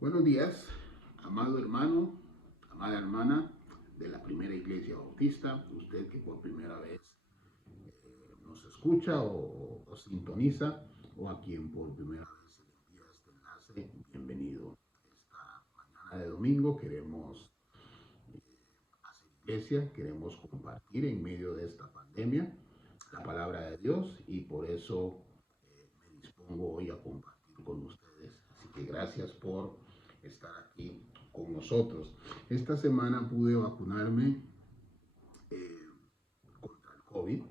Buenos días, amado hermano, amada hermana de la primera iglesia bautista, usted que por primera vez nos escucha o sintoniza, o a quien por primera vez se le envía este enlace, bienvenido. Esta mañana de domingo queremos hacer iglesia, queremos compartir en medio de esta pandemia la palabra de Dios y por eso me dispongo hoy a compartir con ustedes. Así que gracias por estar aquí con nosotros. Esta semana pude vacunarme eh, contra el COVID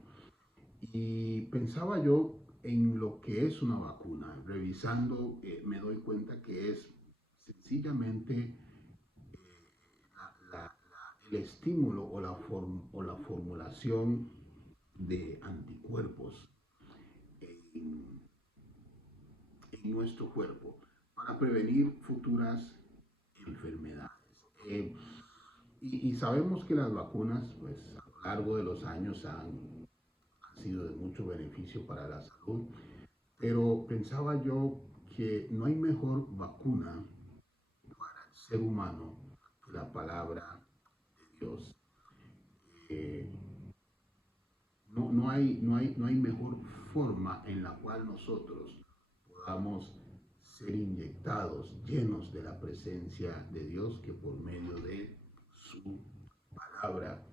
y pensaba yo en lo que es una vacuna. Revisando me doy cuenta que es sencillamente el estímulo o la formulación de anticuerpos en, en nuestro cuerpo para prevenir futuras enfermedades. Eh, y sabemos que las vacunas, pues a lo largo de los años han sido de mucho beneficio para la salud, pero pensaba yo que no hay mejor vacuna para el ser humano que la palabra de Dios. Eh, no hay mejor forma en la cual nosotros podamos ser inyectados, llenos de la presencia de Dios, que por medio de su palabra.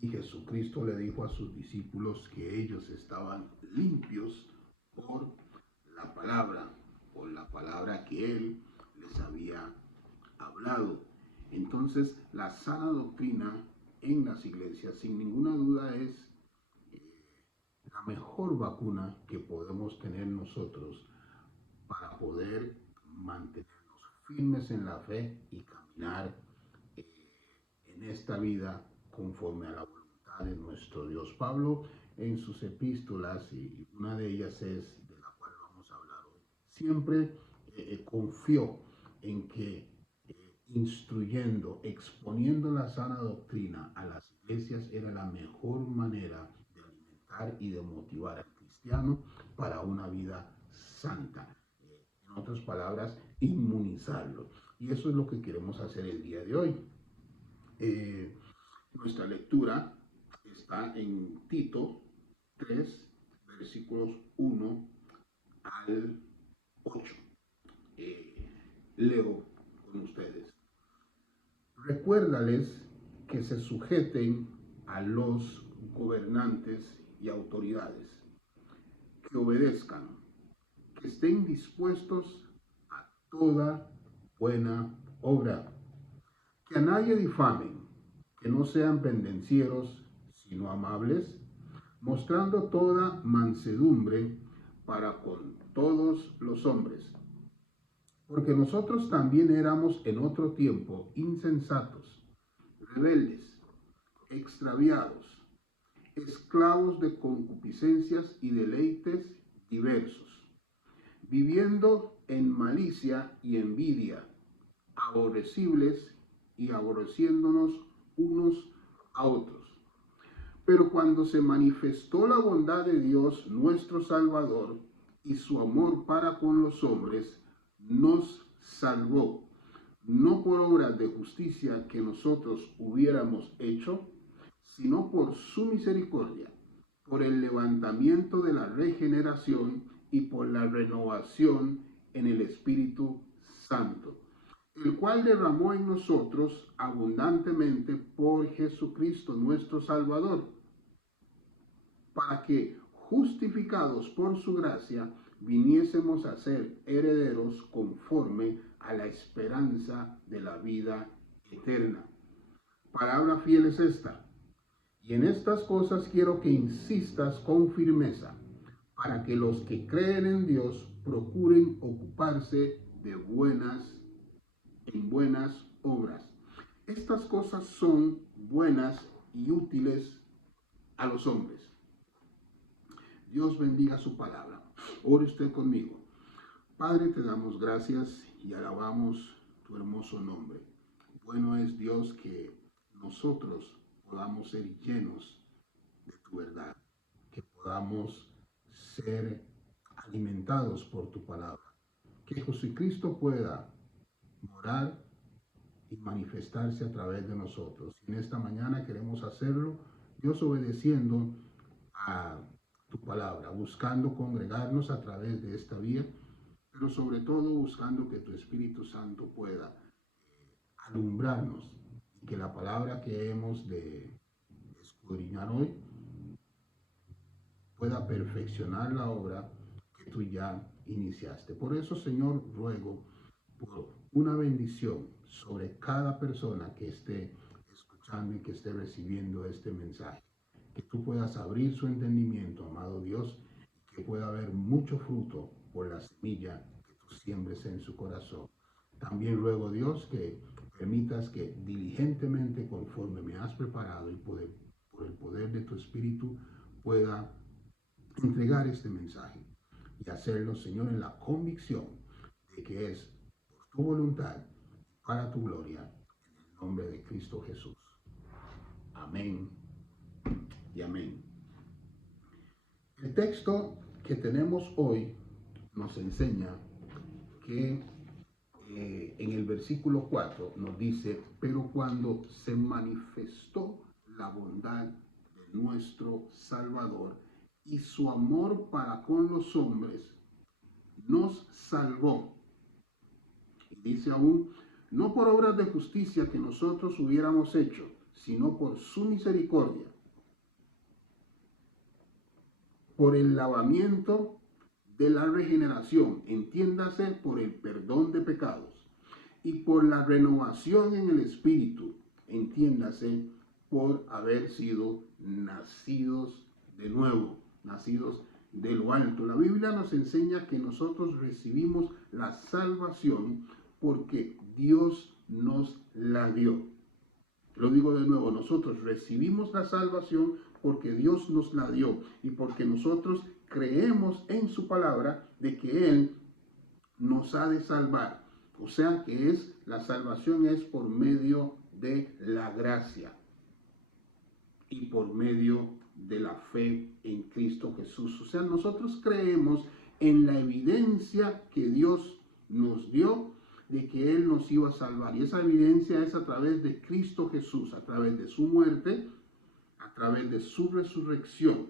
Y Jesucristo le dijo a sus discípulos que ellos estaban limpios por por la palabra que Él les había hablado. Entonces, la sana doctrina en las iglesias, sin ninguna duda, es la mejor vacuna que podemos tener nosotros para poder mantenernos firmes en la fe y caminar eh, en esta vida conforme a la voluntad de nuestro Dios. Pablo en sus epístolas, y una de ellas es de la cual vamos a hablar hoy, siempre confió en que instruyendo, exponiendo la sana doctrina a las iglesias era la mejor manera de alimentar y de motivar al cristiano para una vida santa. En otras palabras, inmunizarlo. Y eso es lo que queremos hacer el día de hoy. Eh, Nuestra lectura está en Tito 3, versículos 1 al 8. Leo con ustedes. Recuérdales que se sujeten a los gobernantes y autoridades, que obedezcan, que estén dispuestos a toda buena obra, que a nadie difamen, que no sean pendencieros, sino amables, mostrando toda mansedumbre para con todos los hombres. Porque nosotros también éramos en otro tiempo insensatos, rebeldes, extraviados, esclavos de concupiscencias y deleites diversos, viviendo en malicia y envidia, aborrecibles y aborreciéndonos unos a otros. Pero cuando se manifestó la bondad de Dios nuestro Salvador y su amor para con los hombres, nos salvó, no por obras de justicia que nosotros hubiéramos hecho, sino por su misericordia, por el levantamiento de la regeneración y por la renovación en el Espíritu Santo, el cual derramó en nosotros abundantemente por Jesucristo nuestro Salvador, para que, justificados por su gracia, viniésemos a ser herederos conforme a la esperanza de la vida eterna. Palabra fiel es esta. Y en estas cosas quiero que insistas con firmeza, para que los que creen en Dios procuren ocuparse de buenas obras. Estas cosas son buenas y útiles a los hombres. Dios bendiga su palabra. Ore usted conmigo. Padre, te damos gracias y alabamos tu hermoso nombre. Bueno es Dios que nosotros podamos ser llenos de tu verdad, que podamos ser alimentados por tu palabra, que Jesucristo pueda morar y manifestarse a través de nosotros. Y en esta mañana queremos hacerlo, Dios, obedeciendo a tu palabra, buscando congregarnos a través de esta vía, pero sobre todo buscando que tu Espíritu Santo pueda alumbrarnos y que la palabra que hemos de escudriñar hoy pueda perfeccionar la obra que tú ya iniciaste. Por eso, Señor, ruego por una bendición sobre cada persona que esté escuchando y que esté recibiendo este mensaje. Que tú puedas abrir su entendimiento, amado Dios, que pueda haber mucho fruto por la semilla que tú siembres en su corazón. También ruego, Dios, que permitas que diligentemente, conforme me has preparado y por el poder de tu Espíritu, pueda entregar este mensaje y hacerlo, Señor, en la convicción de que es por tu voluntad, para tu gloria, en el nombre de Cristo Jesús. Amén y amén. El texto que tenemos hoy nos enseña que en el versículo 4 nos dice, pero cuando se manifestó la bondad de nuestro Salvador y su amor para con los hombres, nos salvó. Y dice aún, no por obras de justicia que nosotros hubiéramos hecho, sino por su misericordia, por el lavamiento de la regeneración, entiéndase por el perdón de pecados, y por la renovación en el espíritu, entiéndase por haber sido nacidos de nuevo, nacidos de lo alto. La Biblia nos enseña que nosotros recibimos la salvación porque Dios nos la dio. Lo digo de nuevo, nosotros recibimos la salvación porque Dios nos la dio y porque nosotros creemos en su palabra de que Él nos ha de salvar. O sea que la salvación es por medio de la gracia y por medio de la fe en Cristo Jesús. O sea, nosotros creemos en la evidencia que Dios nos dio de que Él nos iba a salvar. Y esa evidencia es a través de Cristo Jesús, a través de su muerte, a través de su resurrección.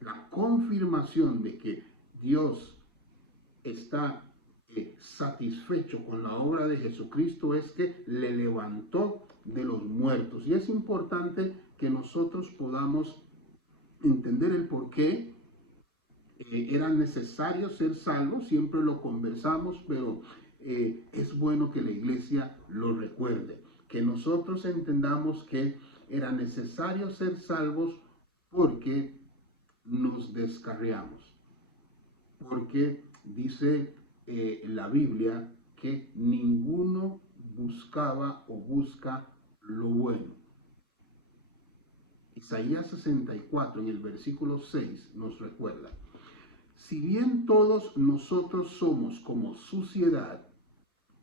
La confirmación de que Dios está satisfecho con la obra de Jesucristo es que le levantó de los muertos. Y es importante que nosotros podamos entender el por qué era necesario ser salvos. Siempre lo conversamos, pero es bueno que la iglesia lo recuerde. Que nosotros entendamos que era necesario ser salvos porque nos descarriamos. Porque dice la Biblia que ninguno buscaba o busca lo bueno. Isaías 64 en el versículo 6 nos recuerda, si bien todos nosotros somos como suciedad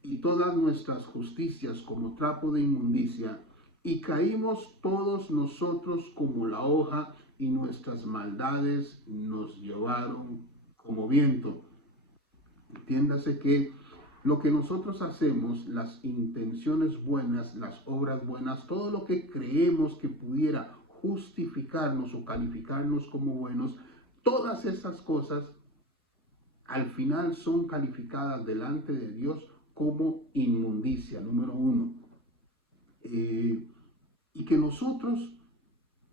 y todas nuestras justicias como trapo de inmundicia, y caímos todos nosotros como la hoja y nuestras maldades nos llevaron como viento. Entiéndase que lo que nosotros hacemos, las intenciones buenas, las obras buenas, todo lo que creemos que pudiera justificarnos o calificarnos como buenos, todas esas cosas al final son calificadas delante de Dios como inmundicia, número uno. Y que nosotros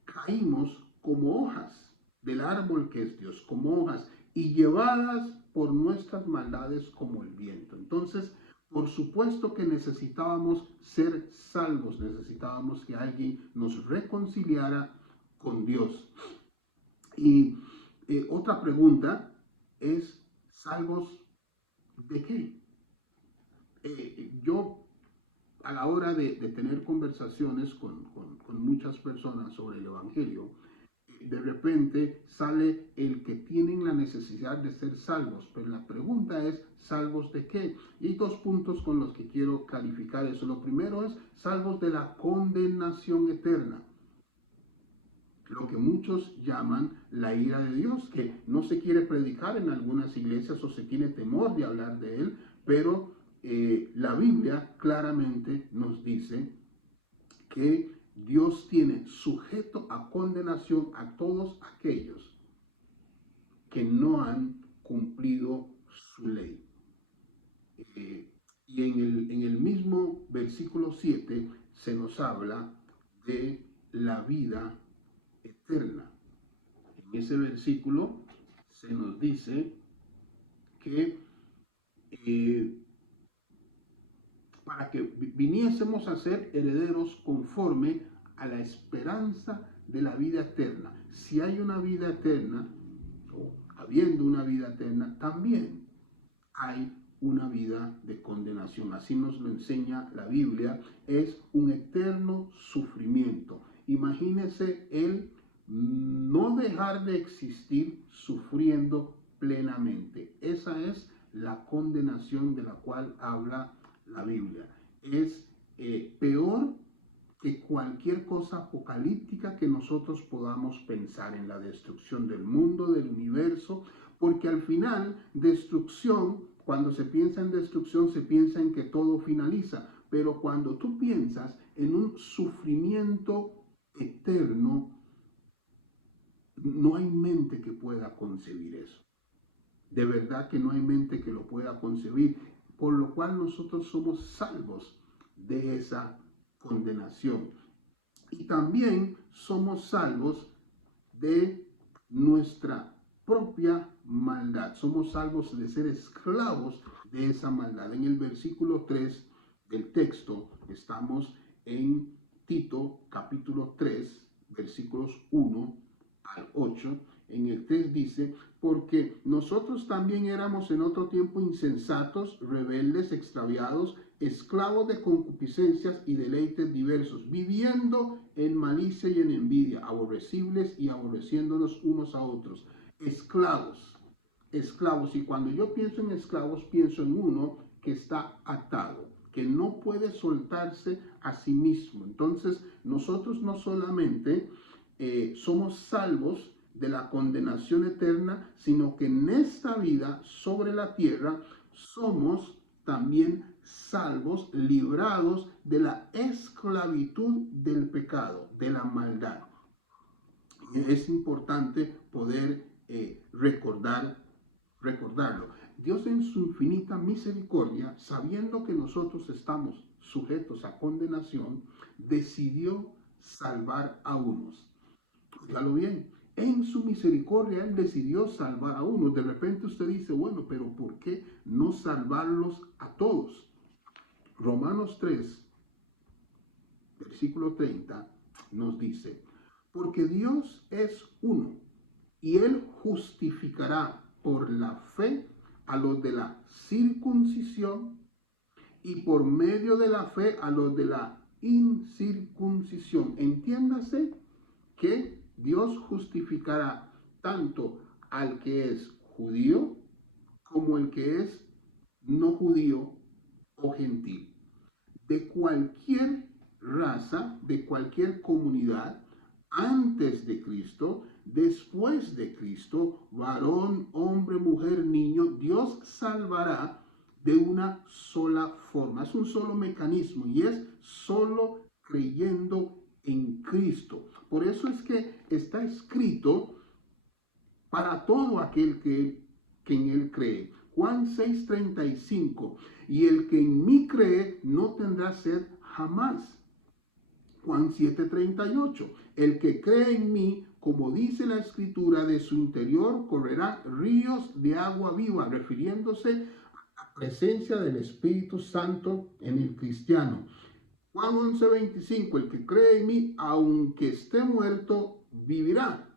caímos como hojas del árbol que es Dios, como hojas, y llevadas por nuestras maldades como el viento. Entonces, por supuesto que necesitábamos ser salvos, necesitábamos que alguien nos reconciliara con Dios. Y otra pregunta es, ¿salvos de qué? Yo a la hora de tener conversaciones con muchas personas sobre el Evangelio, de repente sale el que tienen la necesidad de ser salvos, pero la pregunta es, ¿salvos de qué? Y hay dos puntos con los que quiero calificar eso. Lo primero es, salvos de la condenación eterna, lo que muchos llaman la ira de Dios, que no se quiere predicar en algunas iglesias o se tiene temor de hablar de él, pero la Biblia claramente nos dice que Dios tiene sujeto a condenación a todos aquellos que no han cumplido su ley. Y en el mismo versículo 7 se nos habla de la vida eterna. En ese versículo se nos dice que para que viniésemos a ser herederos conforme a la esperanza de la vida eterna. Si hay una vida eterna, o habiendo una vida eterna, también hay una vida de condenación. Así nos lo enseña la Biblia. Es un eterno sufrimiento. Imagínese el no dejar de existir sufriendo plenamente. Esa es la condenación de la cual habla la Biblia. Es peor que cualquier cosa apocalíptica que nosotros podamos pensar en la destrucción del mundo, del universo, porque al final, destrucción, cuando se piensa en destrucción, se piensa en que todo finaliza, pero cuando tú piensas en un sufrimiento eterno, no hay mente que pueda concebir eso. De verdad que no hay mente que lo pueda concebir, por lo cual nosotros somos salvos de esa condenación. Y también somos salvos de nuestra propia maldad. Somos salvos de ser esclavos de esa maldad. En el versículo 3 del texto estamos en Tito capítulo 3, versículos 1 al 8. En el 3 dice, porque nosotros también éramos en otro tiempo insensatos, rebeldes, extraviados, esclavos de concupiscencias y deleites diversos, viviendo en malicia y en envidia, aborrecibles y aborreciéndonos unos a otros. Esclavos, esclavos. Y cuando yo pienso en esclavos, pienso en uno que está atado, que no puede soltarse a sí mismo. Entonces, nosotros no solamente somos salvos de la condenación eterna, sino que en esta vida sobre la tierra somos también salvos, librados de la esclavitud del pecado, de la maldad. Es importante poder recordarlo. Dios en su infinita misericordia, sabiendo que nosotros estamos sujetos a condenación, decidió salvar a unos. Óigalo bien, en su misericordia Él decidió salvar a unos. De repente usted dice, bueno, pero ¿por qué no salvarlos a todos? Romanos 3, versículo 30, nos dice, porque Dios es uno, y Él justificará por la fe a los de la circuncisión y por medio de la fe a los de la incircuncisión. Entiéndase que Dios justificará tanto al que es judío como el que es no judío o gentil. De cualquier raza, de cualquier comunidad, antes de Cristo, después de Cristo, varón, hombre, mujer, niño, Dios salvará de una sola forma. Es un solo mecanismo y es solo creyendo en Cristo. Por eso es que está escrito para todo aquel que en Él cree. Juan 6:35, y el que en mí cree no tendrá sed jamás. Juan 7:38, el que cree en mí, como dice la escritura, de su interior correrán ríos de agua viva, refiriéndose a la presencia del Espíritu Santo en el cristiano. Juan 11:25, el que cree en mí, aunque esté muerto, vivirá.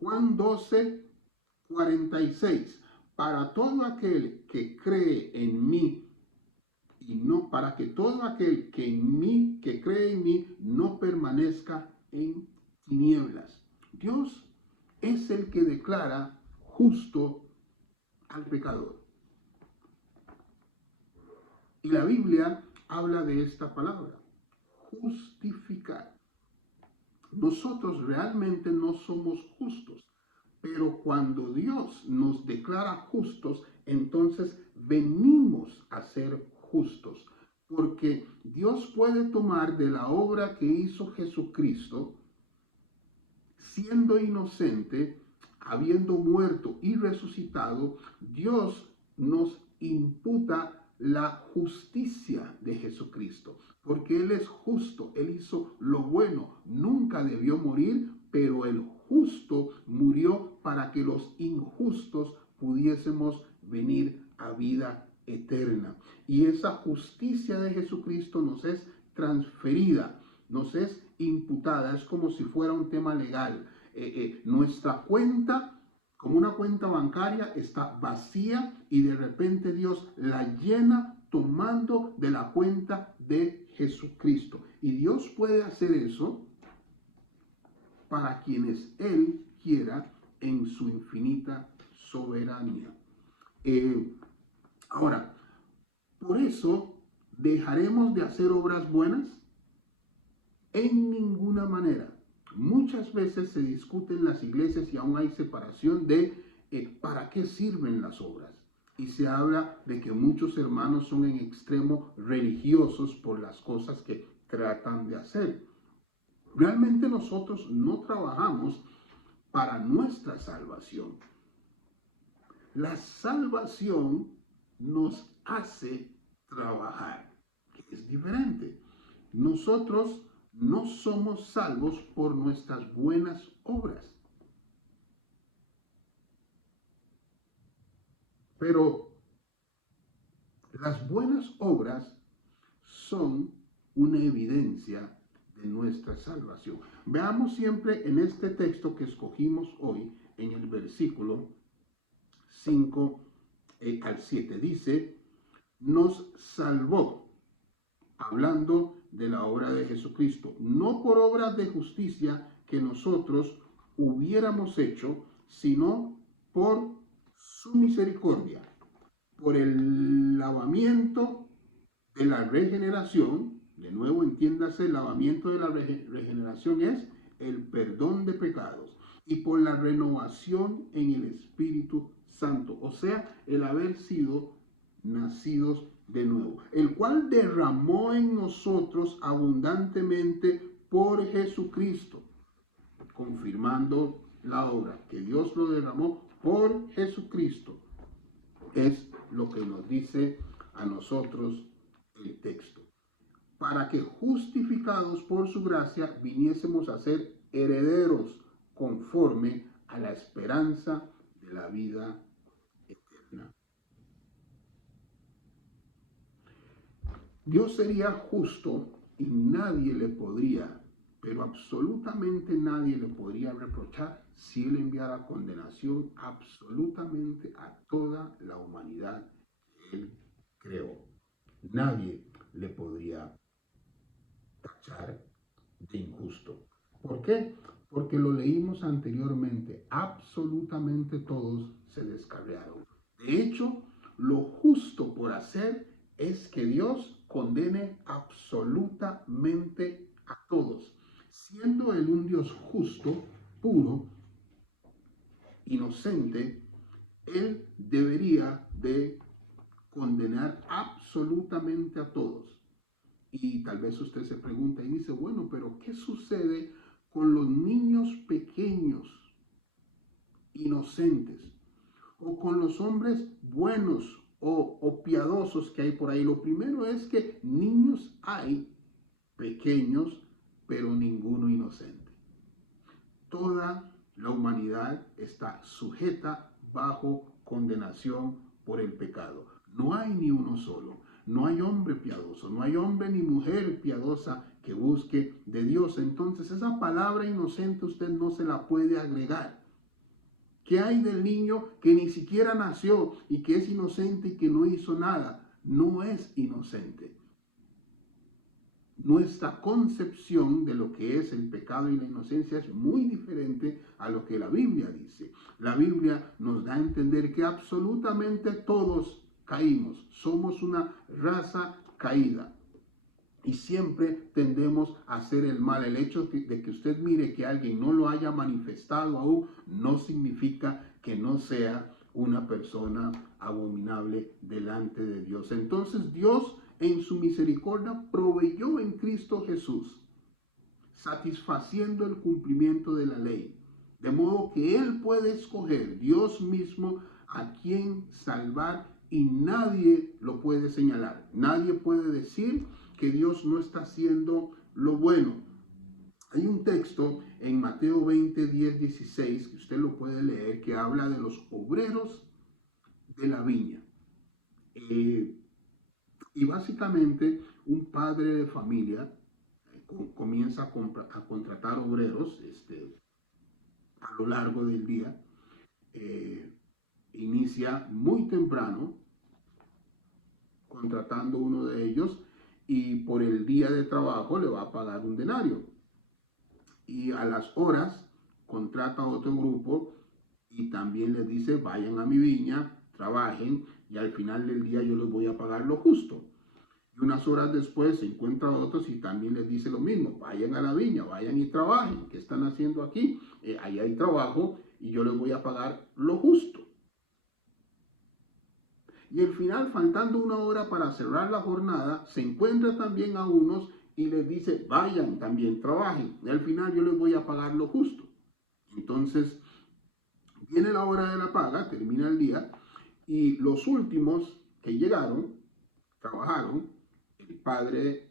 Juan 12:46, para todo aquel que cree en mí, y no para que todo aquel que en mí, que cree en mí, no permanezca en tinieblas. Dios es el que declara justo al pecador. Y la Biblia habla de esta palabra, justificar. Nosotros realmente no somos justos, pero cuando Dios nos declara justos, entonces venimos a ser justos, porque Dios puede tomar de la obra que hizo Jesucristo, siendo inocente, habiendo muerto y resucitado. Dios nos imputa la justicia de Jesucristo, porque Él es justo, Él hizo lo bueno, nunca debió morir, pero el justo murió para que los injustos pudiésemos venir a vida eterna. Y esa justicia de Jesucristo nos es transferida, nos es imputada, es como si fuera un tema legal. Nuestra cuenta, como una cuenta bancaria, está vacía y de repente Dios la llena tomando de la cuenta de Jesucristo. Y Dios puede hacer eso para quienes Él quiera en su infinita soberanía. Ahora, por eso, ¿dejaremos de hacer obras buenas? En ninguna manera. Muchas veces se discute en las iglesias y aún hay separación de para qué sirven las obras. Y se habla de que muchos hermanos son en extremo religiosos por las cosas que tratan de hacer. Realmente nosotros no trabajamos para nuestra salvación. La salvación nos hace trabajar, que es diferente. Nosotros no somos salvos por nuestras buenas obras. Pero las buenas obras son una evidencia de nuestra salvación. Veamos siempre en este texto que escogimos hoy, en el versículo 5 al 7. Dice, nos salvó, hablando de la obra de Jesucristo, no por obras de justicia que nosotros hubiéramos hecho, sino por su misericordia, por el lavamiento de la regeneración. De nuevo, entiéndase, el lavamiento de la regeneración es el perdón de pecados, y por la renovación en el Espíritu Santo, o sea, el haber sido nacidos de nuevo, el cual derramó en nosotros abundantemente por Jesucristo, confirmando la obra, que Dios lo derramó por Jesucristo. Es lo que nos dice a nosotros el texto. Para que justificados por su gracia viniésemos a ser herederos conforme a la esperanza de la vida eterna. Dios sería justo y nadie le podría, pero absolutamente nadie le podría reprochar si Él enviara condenación absolutamente a toda la humanidad que Él creó. Nadie le podría tachar de injusto. ¿Por qué? Porque lo leímos anteriormente. Absolutamente todos se descarriaron. De hecho, lo justo por hacer es que Dios condene absolutamente a todos. Siendo Él un Dios justo, puro, inocente, Él debería de condenar absolutamente a todos. Y tal vez usted se pregunta y dice, bueno, pero ¿qué sucede con los niños pequeños, inocentes? O con los hombres buenos o piadosos que hay por ahí. Lo primero es que niños hay pequeños, pero ninguno inocente. Toda la humanidad está sujeta bajo condenación por el pecado. No hay ni uno solo. No hay hombre piadoso, no hay hombre ni mujer piadosa que busque de Dios. Entonces esa palabra inocente usted no se la puede agregar. ¿Qué hay del niño que ni siquiera nació y que es inocente y que no hizo nada? No es inocente. Nuestra concepción de lo que es el pecado y la inocencia es muy diferente a lo que la Biblia dice. La Biblia nos da a entender que absolutamente todos caímos, somos una raza caída y siempre tendemos a hacer el mal. El hecho de que usted mire que alguien no lo haya manifestado aún no significa que no sea una persona abominable delante de Dios. Entonces Dios en su misericordia proveyó en Cristo Jesús, satisfaciendo el cumplimiento de la ley. De modo que Él puede escoger, Dios mismo, a quien salvar y nadie lo puede señalar. Nadie puede decir que Dios no está haciendo lo bueno. Hay un texto en Mateo 20, 10, 16, que usted lo puede leer, que habla de los obreros de la viña. Y básicamente un padre de familia comienza a contratar obreros a lo largo del día. Inicia muy temprano contratando uno de ellos y por el día de trabajo le va a pagar un denario. Y a las horas contrata a otro grupo y también les dice, vayan a mi viña, trabajen y al final del día yo les voy a pagar lo justo. Y unas horas después se encuentra a otros y también les dice lo mismo, vayan a la viña, vayan y trabajen. ¿Qué están haciendo aquí? Ahí hay trabajo y yo les voy a pagar lo justo. Y al final, faltando una hora para cerrar la jornada, se encuentra también a unos y les dice, vayan, también trabajen. Y al final yo les voy a pagar lo justo. Entonces, viene la hora de la paga, termina el día, y los últimos que llegaron, trabajaron, el padre de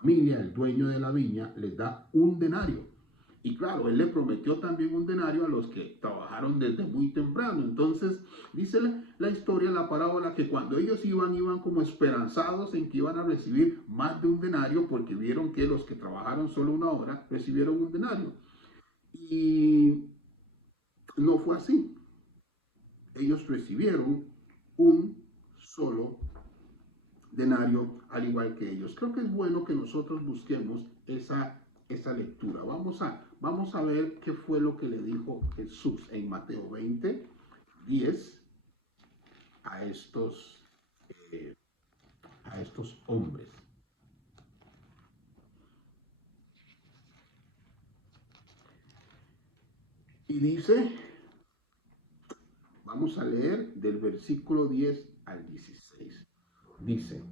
familia, el dueño de la viña, les da un denario. Y claro, él le prometió también un denario a los que trabajaron desde muy temprano. Entonces, dice la historia, la parábola, que cuando ellos iban como esperanzados en que iban a recibir más de un denario, porque vieron que los que trabajaron solo una hora recibieron un denario. Y no fue así. Ellos recibieron un solo denario, al igual que ellos. Creo que es bueno que nosotros busquemos esa lectura. Vamos a ver qué fue lo que le dijo Jesús en Mateo 20, 10 a estos hombres. Y dice, vamos a leer del versículo 10 al 16. Dice,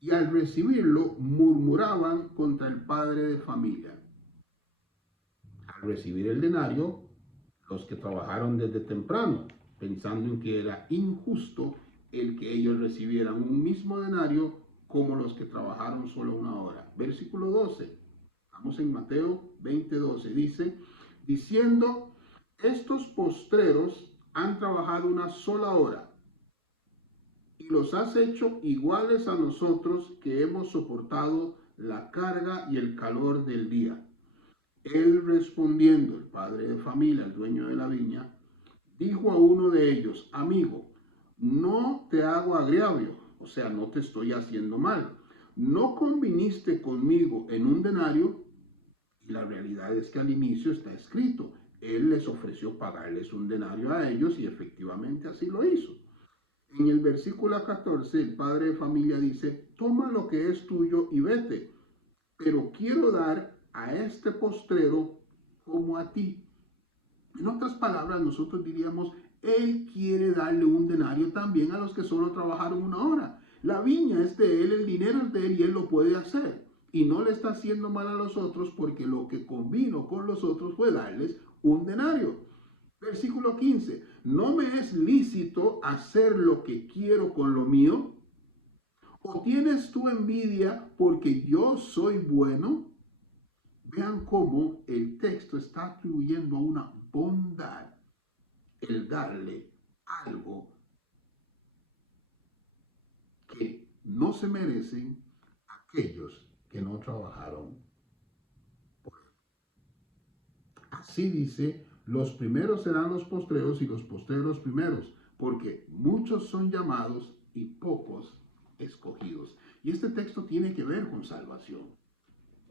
y al recibirlo murmuraban contra el padre de familia. Al recibir el denario, los que trabajaron desde temprano, pensando en que era injusto el que ellos recibieran un mismo denario como los que trabajaron solo una hora. Versículo 12. Estamos en Mateo 20:12. Dice, diciendo, estos postreros han trabajado una sola hora y los has hecho iguales a nosotros que hemos soportado la carga y el calor del día. Él respondiendo, el padre de familia, el dueño de la viña, dijo a uno de ellos, amigo, no te hago agravio, o sea, no te estoy haciendo mal. No conviniste conmigo en un denario, y la realidad es que al inicio está escrito, él les ofreció pagarles un denario a ellos y efectivamente así lo hizo. En el versículo 14, el padre de familia dice, toma lo que es tuyo y vete, pero quiero dar a este postrero como a ti. En otras palabras, nosotros diríamos, él quiere darle un denario también a los que solo trabajaron una hora. La viña es de él, el dinero es de él y él lo puede hacer. Y no le está haciendo mal a los otros porque lo que convino con los otros fue darles un denario. Versículo 15, ¿no me es lícito hacer lo que quiero con lo mío? ¿O tienes tú envidia porque yo soy bueno? Vean cómo el texto está atribuyendo a una bondad el darle algo que no se merecen aquellos que no trabajaron por él. Así dice, los primeros serán los postreros y los postreros primeros, porque muchos son llamados y pocos escogidos. Y este texto tiene que ver con salvación.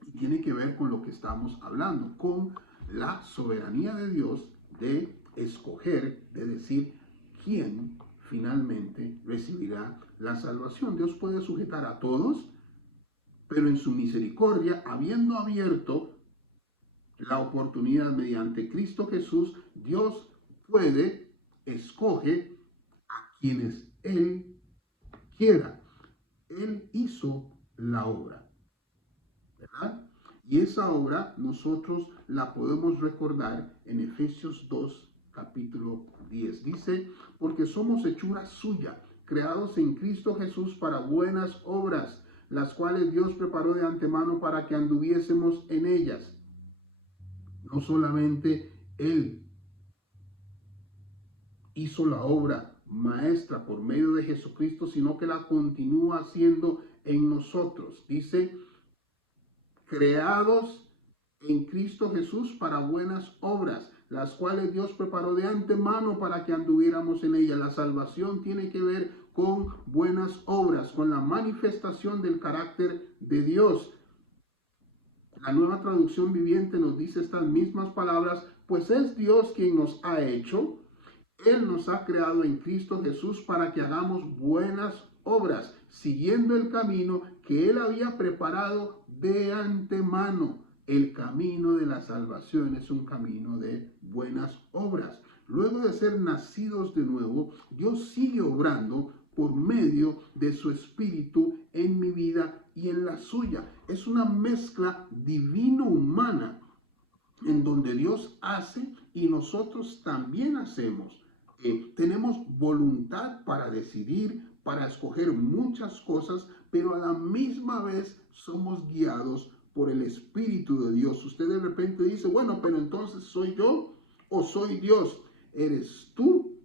Y tiene que ver con lo que estamos hablando, con la soberanía de Dios de escoger, de decir quién finalmente recibirá la salvación. Dios puede sujetar a todos, pero en su misericordia, habiendo abierto la oportunidad mediante Cristo Jesús, Dios escoge a quienes Él quiera. Él hizo la obra, ¿verdad? Y esa obra nosotros la podemos recordar en Efesios 2, capítulo 10. Dice, porque somos hechura suya, creados en Cristo Jesús para buenas obras, las cuales Dios preparó de antemano para que anduviésemos en ellas. No solamente Él hizo la obra maestra por medio de Jesucristo, sino que la continúa haciendo en nosotros. Dice, creados en Cristo Jesús para buenas obras, las cuales Dios preparó de antemano para que anduviéramos en ellas. La salvación tiene que ver con buenas obras, con la manifestación del carácter de Dios. La Nueva Traducción Viviente nos dice estas mismas palabras, pues es Dios quien nos ha hecho. Él nos ha creado en Cristo Jesús para que hagamos buenas obras, siguiendo el camino que Él había preparado de antemano. El camino de la salvación es un camino de buenas obras. Luego de ser nacidos de nuevo, Dios sigue obrando por medio de su Espíritu en mi vida y en la suya. Es una mezcla divino-humana en donde Dios hace y nosotros también hacemos. Tenemos voluntad para decidir, para escoger muchas cosas, pero a la misma vez somos guiados por el Espíritu de Dios. Usted de repente dice, bueno, pero entonces ¿soy yo o soy Dios? Eres tú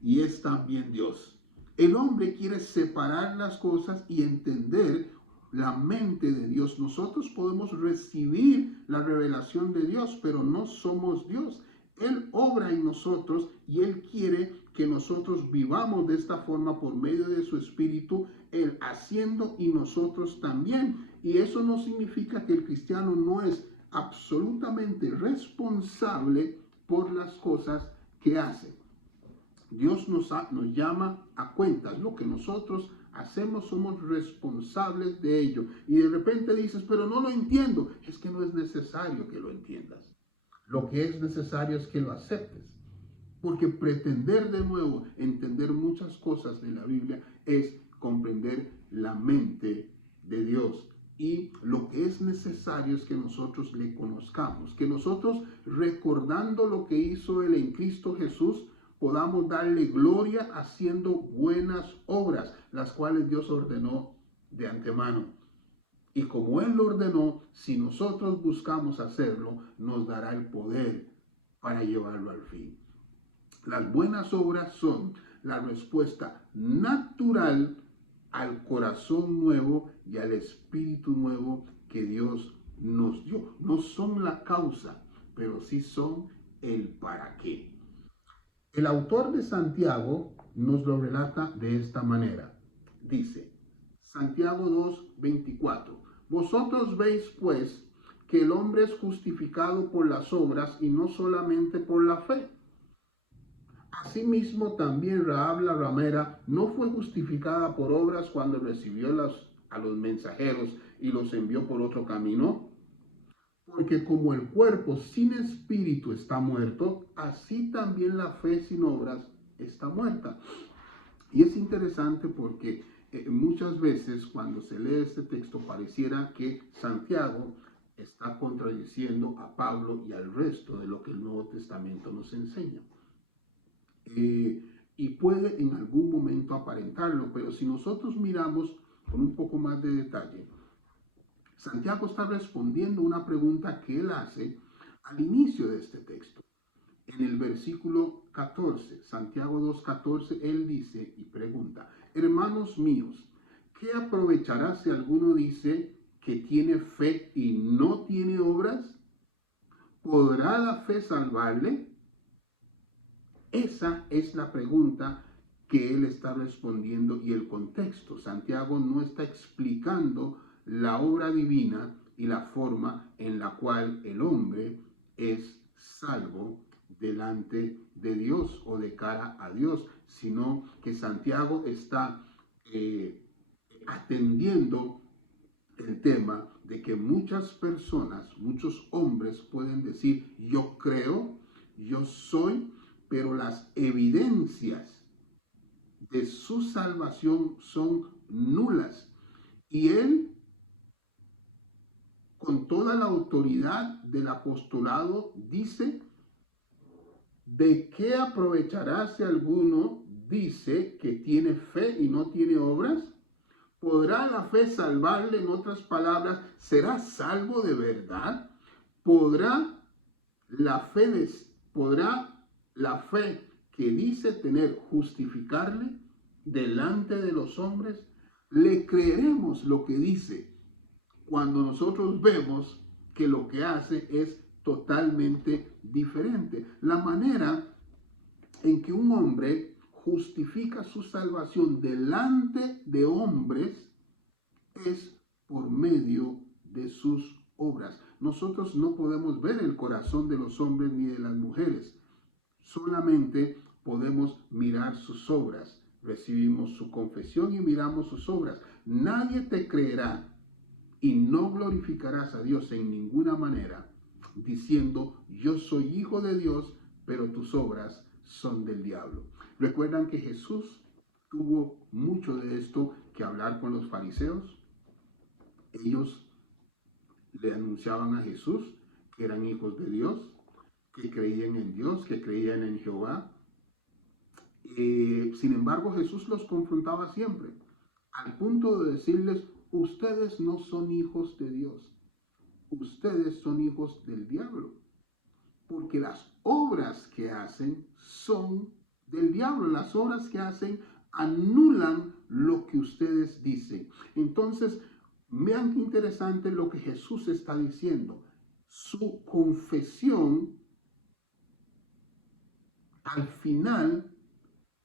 y es también Dios. El hombre quiere separar las cosas y entender la mente de Dios. Nosotros podemos recibir la revelación de Dios, pero no somos Dios. Él obra en nosotros y Él quiere que nosotros vivamos de esta forma por medio de su Espíritu, Él haciendo y nosotros también. Y eso no significa que el cristiano no es absolutamente responsable por las cosas que hace. Dios nos llama a cuentas. Lo que nosotros hacemos somos responsables de ello. Y de repente dices, pero no lo entiendo. Es que no es necesario que lo entiendas. Lo que es necesario es que lo aceptes. Porque pretender de nuevo entender muchas cosas de la Biblia es comprender la mente de Dios. Y lo que es necesario es que nosotros le conozcamos. Que nosotros, recordando lo que hizo Él en Cristo Jesús, podamos darle gloria haciendo buenas obras, las cuales Dios ordenó de antemano. Y como Él lo ordenó, si nosotros buscamos hacerlo, nos dará el poder para llevarlo al fin. Las buenas obras son la respuesta natural al corazón nuevo y al espíritu nuevo que Dios nos dio. No son la causa, pero sí son el para qué. El autor de Santiago nos lo relata de esta manera. Dice, Santiago 2:24, vosotros veis pues que el hombre es justificado por las obras y no solamente por la fe. Asimismo también Rahab la ramera no fue justificada por obras cuando recibió a los mensajeros y los envió por otro camino. Porque como el cuerpo sin espíritu está muerto, así también la fe sin obras está muerta. Y es interesante porque muchas veces cuando se lee este texto pareciera que Santiago está contradiciendo a Pablo y al resto de lo que el Nuevo Testamento nos enseña. Y puede en algún momento aparentarlo, pero si nosotros miramos con un poco más de detalle, Santiago está respondiendo una pregunta que él hace al inicio de este texto. En el versículo 14, Santiago 2:14, él dice y pregunta, hermanos míos, ¿qué aprovechará si alguno dice que tiene fe y no tiene obras? ¿Podrá la fe salvarle? Esa es la pregunta que él está respondiendo y el contexto. Santiago no está explicando la obra divina y la forma en la cual el hombre es salvo delante de Dios o de cara a Dios, sino que Santiago está atendiendo el tema de que muchas personas, muchos hombres pueden decir, yo creo, yo soy, pero las evidencias de su salvación son nulas. Y él, con toda la autoridad del apostolado, dice: ¿de qué aprovechará si alguno dice que tiene fe y no tiene obras? ¿Podrá la fe salvarle? En otras palabras, ¿será salvo de verdad? ¿Podrá podrá la fe que dice tener justificarle delante de los hombres? ¿Le creeremos lo que dice cuando nosotros vemos que lo que hace es totalmente diferente? La manera en que un hombre justifica su salvación delante de hombres es por medio de sus obras. Nosotros no podemos ver el corazón de los hombres ni de las mujeres. Solamente podemos mirar sus obras. Recibimos su confesión y miramos sus obras. Nadie te creerá y no glorificarás a Dios en ninguna manera diciendo: yo soy hijo de Dios, pero tus obras son del diablo. Recuerdan que Jesús tuvo mucho de esto que hablar con los fariseos. Ellos le anunciaban a Jesús que eran hijos de Dios, que creían en Dios, que creían en Jehová. Sin embargo, Jesús los confrontaba siempre, al punto de decirles: ustedes no son hijos de Dios, ustedes son hijos del diablo, porque las obras que hacen son del diablo. Las obras que hacen anulan lo que ustedes dicen. Entonces, vean qué interesante lo que Jesús está diciendo. Su confesión al final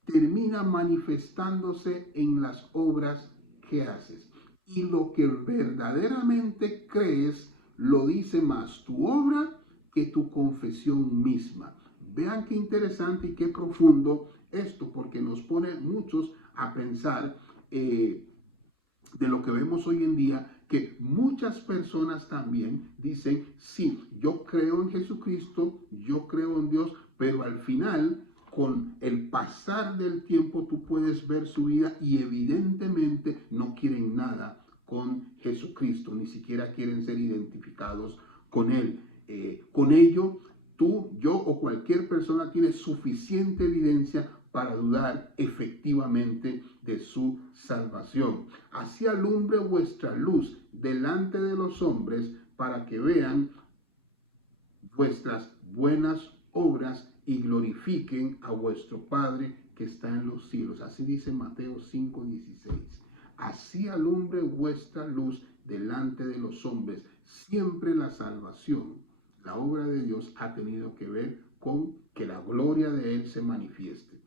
termina manifestándose en las obras que haces. Y lo que verdaderamente crees lo dice más tu obra que tu confesión misma. Vean qué interesante y qué profundo esto, porque nos pone muchos a pensar de lo que vemos hoy en día, que muchas personas también dicen: sí, yo creo en Jesucristo, yo creo en Dios, pero al final, con el pasar del tiempo, tú puedes ver su vida y evidentemente no quieren nada con Jesucristo, ni siquiera quieren ser identificados con Él. Con ello, tú, yo o cualquier persona tiene suficiente evidencia para dudar efectivamente de su salvación. Así alumbre vuestra luz delante de los hombres, para que vean vuestras buenas obras y glorifiquen a vuestro Padre que está en los cielos. Así dice Mateo 5:16. Así alumbre vuestra luz delante de los hombres. Siempre la salvación, la obra de Dios, ha tenido que ver con que la gloria de Él se manifieste.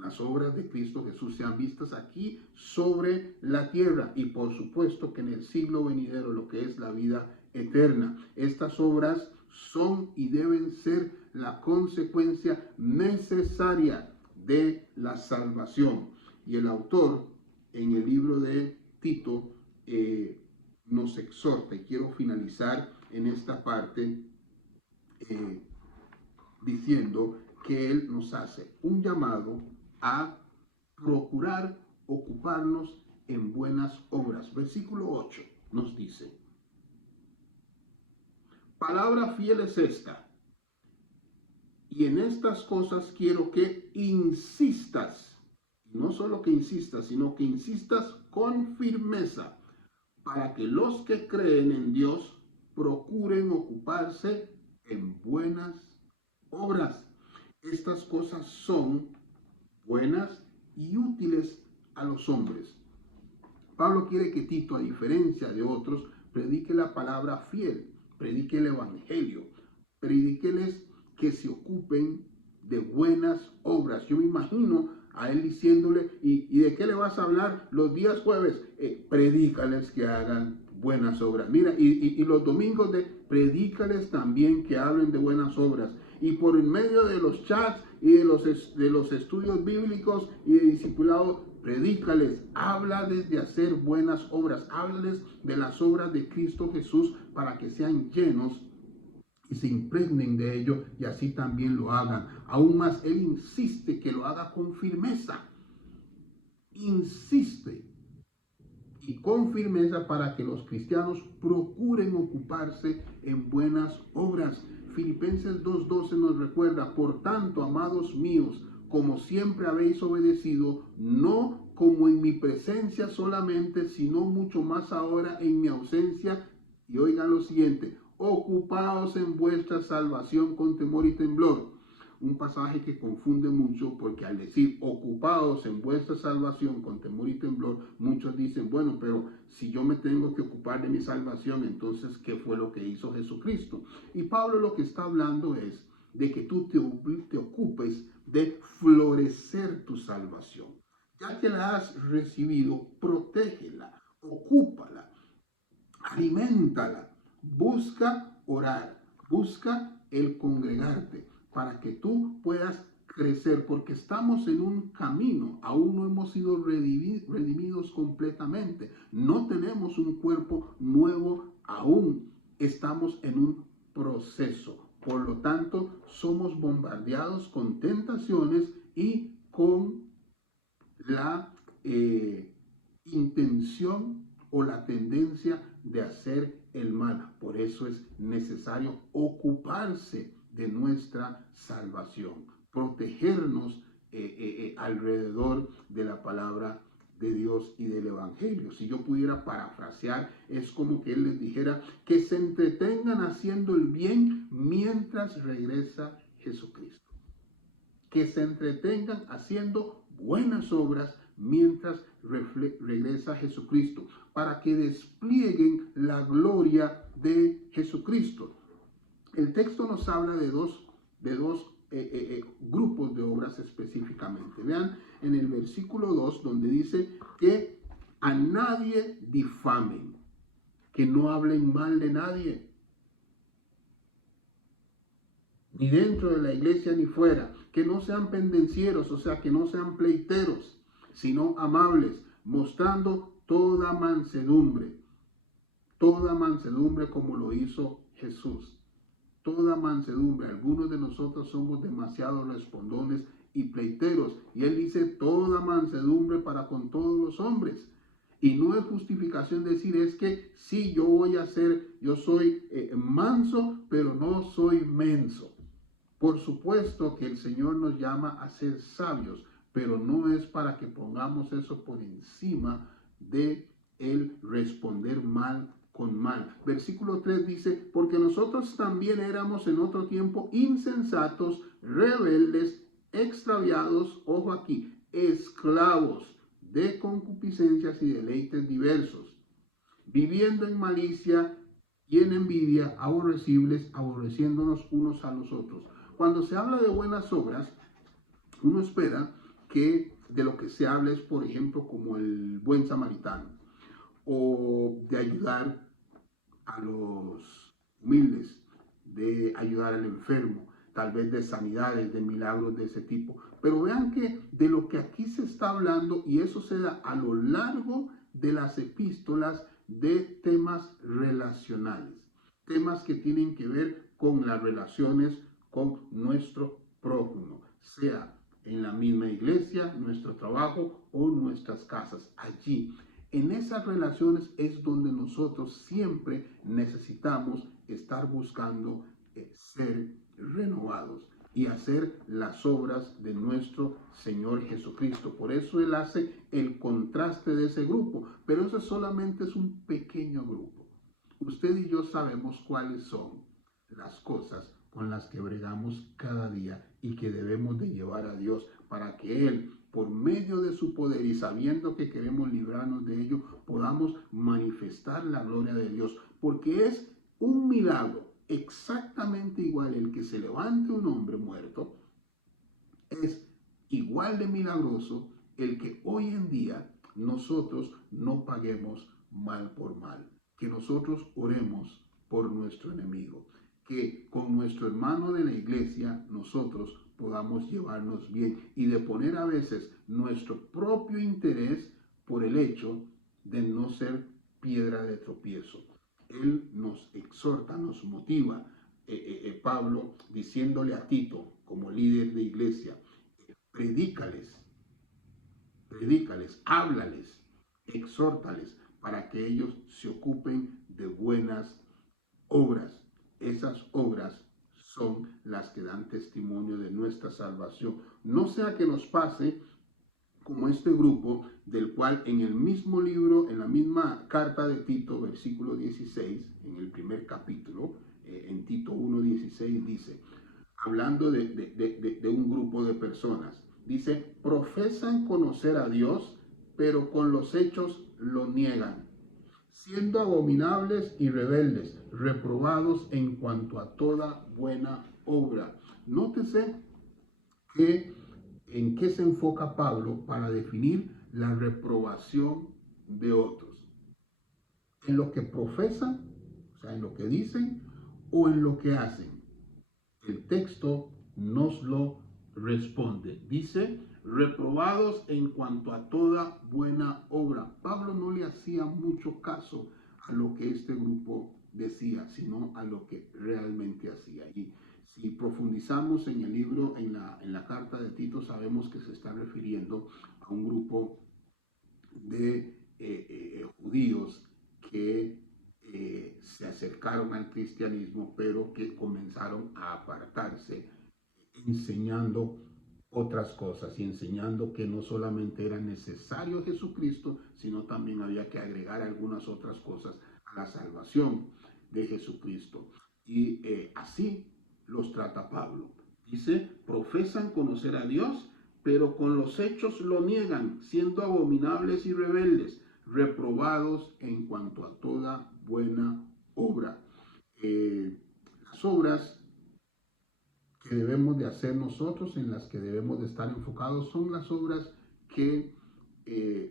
Las obras de Cristo Jesús sean vistas aquí sobre la tierra, y por supuesto que en el siglo venidero, lo que es la vida eterna. Estas obras son y deben ser la consecuencia necesaria de la salvación. Y el autor, en el libro de Tito, nos exhorta, y quiero finalizar en esta parte diciendo que él nos hace un llamado a procurar ocuparnos en buenas obras. Versículo 8 nos dice: palabra fiel es esta, y en estas cosas quiero que insistas. No solo que insistas, sino que insistas con firmeza, para que los que creen en Dios procuren ocuparse en buenas obras. Estas cosas son buenas y útiles a los hombres. Pablo quiere que Tito, a diferencia de otros, predique la palabra fiel, predique el evangelio, predíqueles que se ocupen de buenas obras. Yo me imagino a él diciéndole: ¿y de qué le vas a hablar los días jueves? Predícales que hagan buenas obras. Mira, y los domingos predícales también que hablen de buenas obras. Y por en medio de los chats y de los estudios bíblicos y de discipulado, predícales, háblales de hacer buenas obras, háblales de las obras de Cristo Jesús, para que sean llenos y se impregnen de ello y así también lo hagan. Aún más, Él insiste que lo haga con firmeza. Insiste y con firmeza para que los cristianos procuren ocuparse en buenas obras. Filipenses 2:12 nos recuerda: por tanto, amados míos, como siempre habéis obedecido, no como en mi presencia solamente, sino mucho más ahora en mi ausencia. Y oigan lo siguiente: ocupaos en vuestra salvación con temor y temblor. Un pasaje que confunde mucho, porque al decir ocupados en vuestra salvación con temor y temblor, muchos dicen, bueno, pero si yo me tengo que ocupar de mi salvación, entonces, ¿qué fue lo que hizo Jesucristo? Y Pablo lo que está hablando es de que tú te ocupes de florecer tu salvación. Ya que la has recibido, protégela, ocúpala, aliméntala, busca orar, busca el congregarte para que tú puedas crecer, porque estamos en un camino, aún no hemos sido redimidos completamente, no tenemos un cuerpo nuevo aún, estamos en un proceso. Por lo tanto, somos bombardeados con tentaciones y con la intención o la tendencia de hacer el mal. Por eso es necesario ocuparse de nuestra salvación, protegernos alrededor de la palabra de Dios y del Evangelio. Si yo pudiera parafrasear, es como que Él les dijera que se entretengan haciendo el bien mientras regresa Jesucristo. Que se entretengan haciendo buenas obras mientras regresa Jesucristo, para que desplieguen la gloria de Jesucristo. El texto nos habla de dos grupos de obras específicamente. Vean en el versículo 2 donde dice que a nadie difamen, que no hablen mal de nadie, ni dentro de la iglesia ni fuera, que no sean pendencieros, o sea, que no sean pleiteros, sino amables, mostrando toda mansedumbre como lo hizo Jesús, toda mansedumbre. Algunos de nosotros somos demasiado respondones y pleiteros, y Él dice toda mansedumbre para con todos los hombres. Y no es justificación decir, es que sí, yo soy manso, pero no soy menso. Por supuesto que el Señor nos llama a ser sabios, pero no es para que pongamos eso por encima de el responder mal con mal. Versículo 3 dice, porque nosotros también éramos en otro tiempo insensatos, rebeldes, extraviados, ojo aquí, esclavos de concupiscencias y deleites diversos, viviendo en malicia y en envidia, aborrecibles, aborreciéndonos unos a los otros. Cuando se habla de buenas obras, uno espera que de lo que se habla es, por ejemplo, como el buen samaritano, o de ayudar a los humildes, de ayudar al enfermo, tal vez de sanidades, de milagros de ese tipo. Pero vean que de lo que aquí se está hablando, y eso se da a lo largo de las epístolas, de temas relacionales, temas que tienen que ver con las relaciones con nuestro prójimo, sea en la misma iglesia, nuestro trabajo o nuestras casas. Allí, en esas relaciones es donde nosotros siempre necesitamos estar buscando ser renovados y hacer las obras de nuestro Señor Jesucristo. Por eso Él hace el contraste de ese grupo, pero eso solamente es un pequeño grupo. Usted y yo sabemos cuáles son las cosas con las que bregamos cada día y que debemos de llevar a Dios para que Él, por medio de su poder y sabiendo que queremos librarnos de ello, podamos manifestar la gloria de Dios, porque es un milagro exactamente igual el que se levante un hombre muerto, es igual de milagroso el que hoy en día nosotros no paguemos mal por mal, que nosotros oremos por nuestro enemigo, que con nuestro hermano de la iglesia nosotros podamos llevarnos bien y de poner a veces nuestro propio interés por el hecho de no ser piedra de tropiezo. Él nos exhorta, nos motiva Pablo diciéndole a Tito, como líder de iglesia, predícales, háblales, exhórtales para que ellos se ocupen de buenas obras. Esas obras son las que dan testimonio de nuestra salvación. No sea que nos pase como este grupo, del cual en el mismo libro, en la misma carta de Tito, versículo 16, en el primer capítulo, en Tito 1:16 dice, hablando de un grupo de personas, dice, profesan conocer a Dios, pero con los hechos lo niegan, siendo abominables y rebeldes, reprobados en cuanto a toda buena obra. Nótese que en qué se enfoca Pablo para definir la reprobación de otros. En lo que profesan, o sea, en lo que dicen, o en lo que hacen. El texto nos lo responde. Dice, reprobados en cuanto a toda buena obra. Pablo no le hacía mucho caso a lo que este grupo decía, sino a lo que realmente hacía. Y si profundizamos en el libro, en la carta de Tito, sabemos que se está refiriendo a un grupo de judíos que se acercaron al cristianismo, pero que comenzaron a apartarse, enseñando otras cosas y enseñando que no solamente era necesario Jesucristo, sino también había que agregar algunas otras cosas a la salvación de Jesucristo. Y así los trata Pablo. Dice, profesan conocer a Dios, pero con los hechos lo niegan, siendo abominables y rebeldes, reprobados en cuanto a toda buena obra. Las obras que debemos de hacer nosotros, en las que debemos de estar enfocados, son las obras que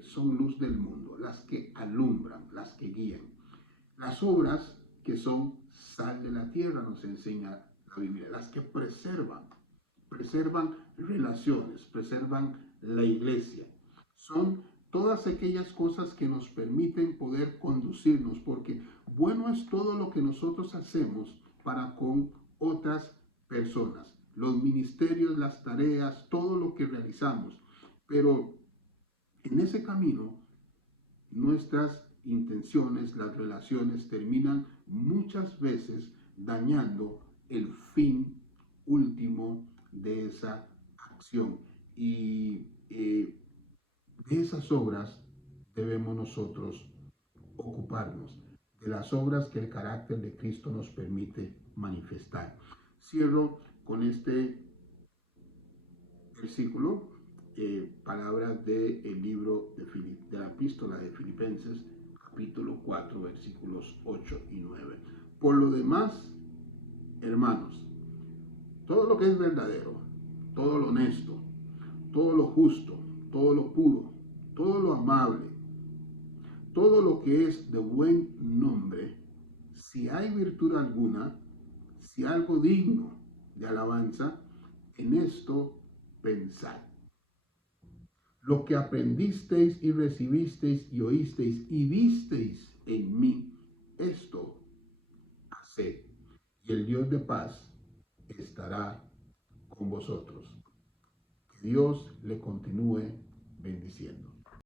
son luz del mundo, las que alumbran, las que guían. Las obras que son sal de la tierra, nos enseña la Biblia, las que preservan relaciones, preservan la iglesia. Son todas aquellas cosas que nos permiten poder conducirnos, porque bueno es todo lo que nosotros hacemos para con otras personas, los ministerios, las tareas, todo lo que realizamos, pero en ese camino nuestras intenciones, las relaciones terminan muchas veces dañando el fin último de esa acción. Y de esas obras debemos nosotros ocuparnos, de las obras que el carácter de Cristo nos permite manifestar. Cierro con este versículo, palabras del libro de la epístola de Filipenses, capítulo 4, versículos 8 y 9. Por lo demás, hermanos, todo lo que es verdadero, todo lo honesto, todo lo justo, todo lo puro, todo lo amable, todo lo que es de buen nombre, si hay virtud alguna, si algo digno de alabanza, en esto pensad. Lo que aprendisteis y recibisteis y oísteis y visteis en mí, esto haced, y el Dios de paz estará con vosotros. Que Dios le continúe bendiciendo.